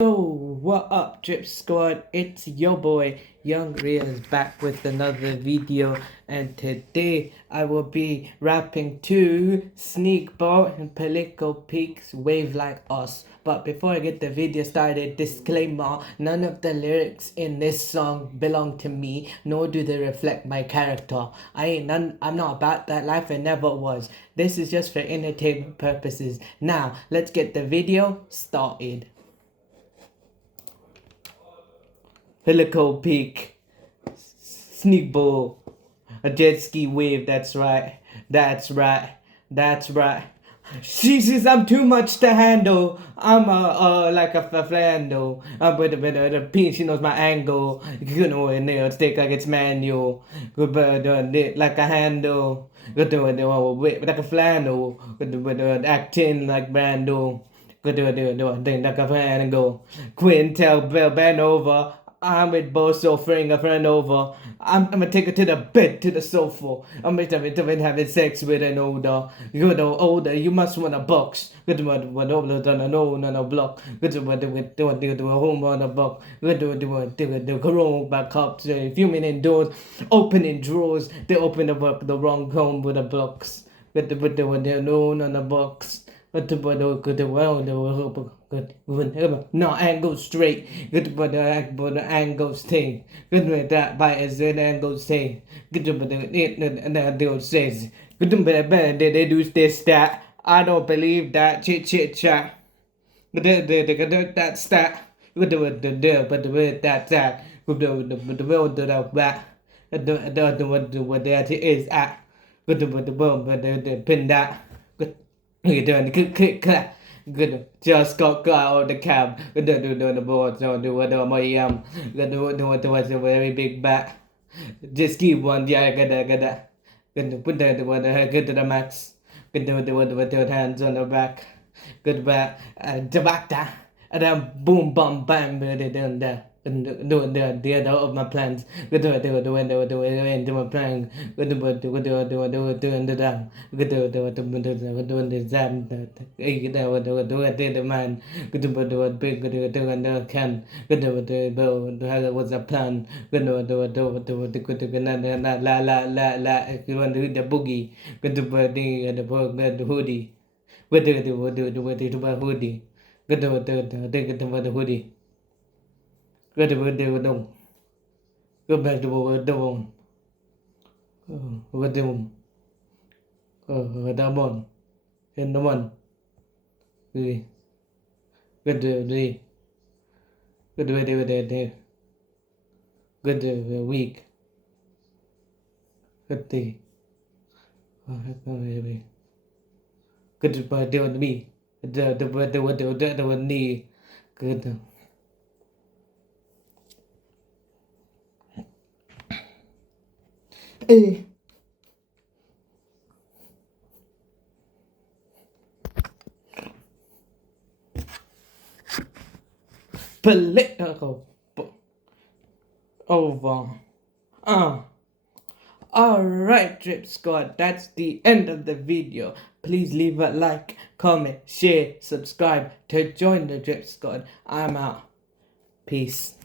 Yo, what up, Drip Squad? It's your boy Young Riaz back with another video, and today I will be rapping to Sneakbo and Political Peaks Wave Like Us. But before I get the video started, disclaimer: none of the lyrics in this song belong to me, nor do they reflect my character. I'm not about that life and never was. This is just for entertainment purposes. Now, let's get the video started. Helico peak, sneakbo, a jet ski wave. That's right. That's right. That's right. She says I'm too much to handle. I'm like a flando. I'm with the pin. She knows my angle. You know, and nail stick like it's manual. Good bird like a handle. Good do it like a flannel. Good acting like Brando. Good do it like a flannel. Quintel Bell bend over. I'm with Boso, offering a friend over. I'm gonna take her to the bed, to the sofa. I'm having sex with an older. You're the older, you must want a box. Good to what older than an old on a block. Good to what do a home on a block. Good to do corona back up. Fuming indoors, opening drawers. They open the wrong home with the blocks. Good to put the one they own on the box. Good to put the well, good. No, angle straight. Good but the angle stay. Good with that by as an angle stay. Good but the deal says. Good but they do this that. I don't believe that chit chat. But that stat. Good with the but the word that. Good with the world that back. The what that is at. Good with the bomb but the pin that. Good. You doing click. Good, just got out of the cab. Good, do the board. So do what my Good, do what's a very big bat. Just keep one. Yeah, get that. Good, put that what good to the max. Good, do what hands on the back. Good back. The back that. And then boom, bam, bam. Done that. Do the other of my plans. Good do into my plan. Good do in the down. Good do the exam. Do the man. Good do big good do and the can. Good do how was a plan. Good do la. If you want to do the boogie. Good do the hoodie. Good do hoodie. Good do the hoodie. Good to do. Go back to what the one. What the one. The one. And the one. Good to the. Good to the. Good to week. Good to. Good to buy the me. The one knee. Good. Hey. Political over. Alright, Drip Squad, that's the end of the video. Please leave a like, comment, share, subscribe to join the Drip Squad. I'm out. Peace.